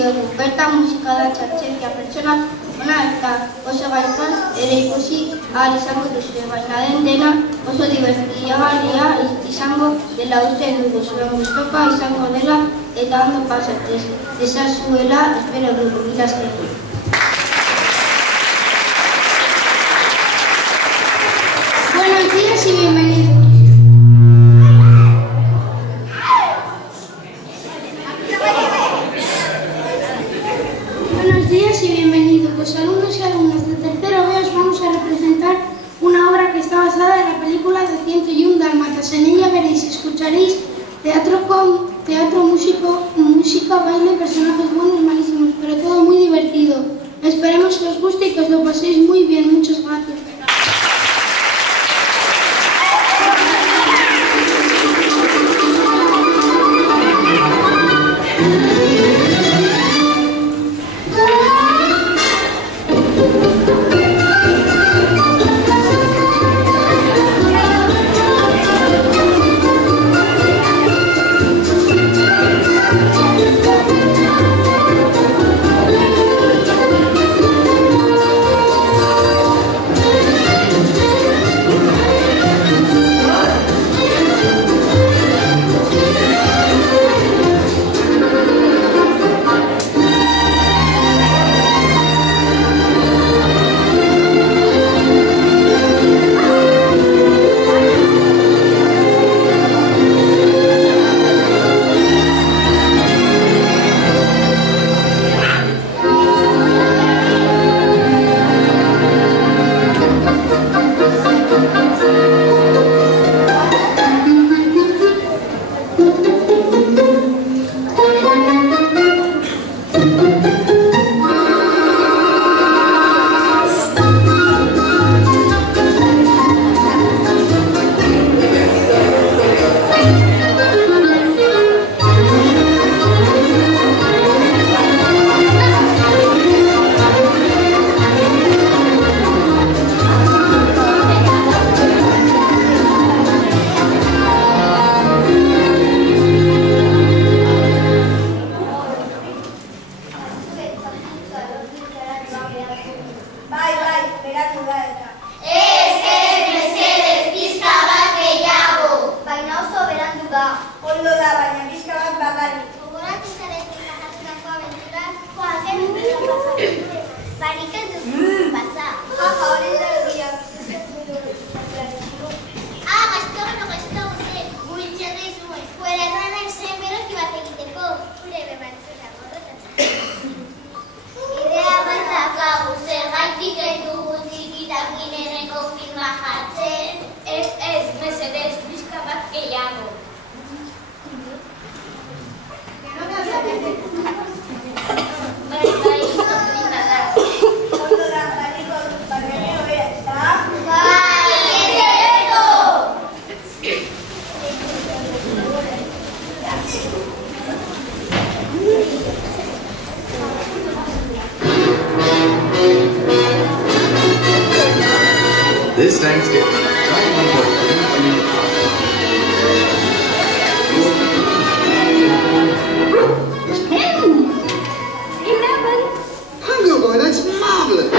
dizuegu, bertan musikala txartxekia pertsona ona eta oso gaizton ere ikusi ahal izango duzue, baina dena oso divertigarria izango dela uste dugu, zuen gustoka izango dela eta ondo pasatez dezazuela espero dugu, ilazteko. Buenos días y bienvenidos. Buenos días y bienvenidos. Los alumnos y alumnas de tercero B os vamos a representar una obra que está basada en la película de 101 Dálmatas. En ella veréis y escucharéis teatro, música, baile, personajes buenos, malísimos, pero todo muy divertido. Esperemos que os guste y que os lo paséis muy bien. Muchas gracias. This Thanksgiving, try one more green Hunger boy, that's marvelous.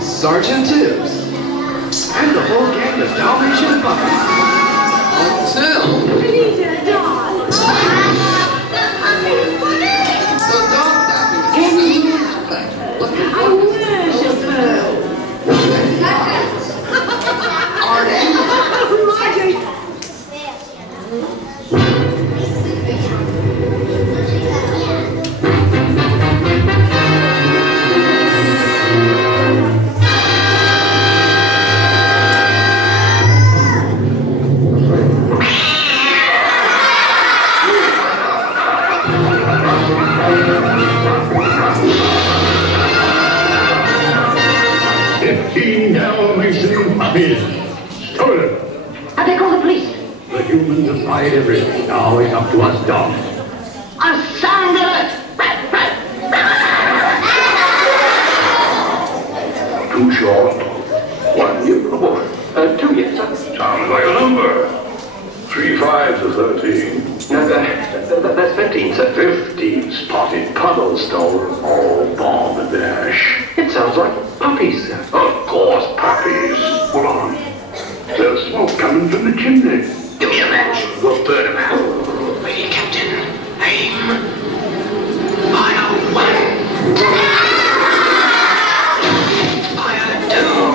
Sergeant Tibbs, and the whole gang of Dalmatian puppies. Until the dog tapping. I worship her. 15 Dalmatian puppies. Stolen. Have they called the police? The humans have tried everything. Now it's up to us dogs. A sound alert! Too short. 1 year for the boy. 2 years, sir. Sounds like a number. 3 5s are 13. No, that's 15, sir. 15 spotted Puddlestone. All bomb and dash. It sounds like puppies, sir. Of course, puppies. Hold on. There's smoke coming from the chimney. Give me a match. We'll burn them out. Ready, Captain. Aim. Fire 1. Fire 2.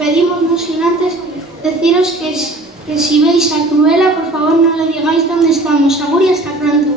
despedimos no sin antes deciros que si veis a Cruella, por favor no le digáis dónde estamos. Agur y hasta pronto.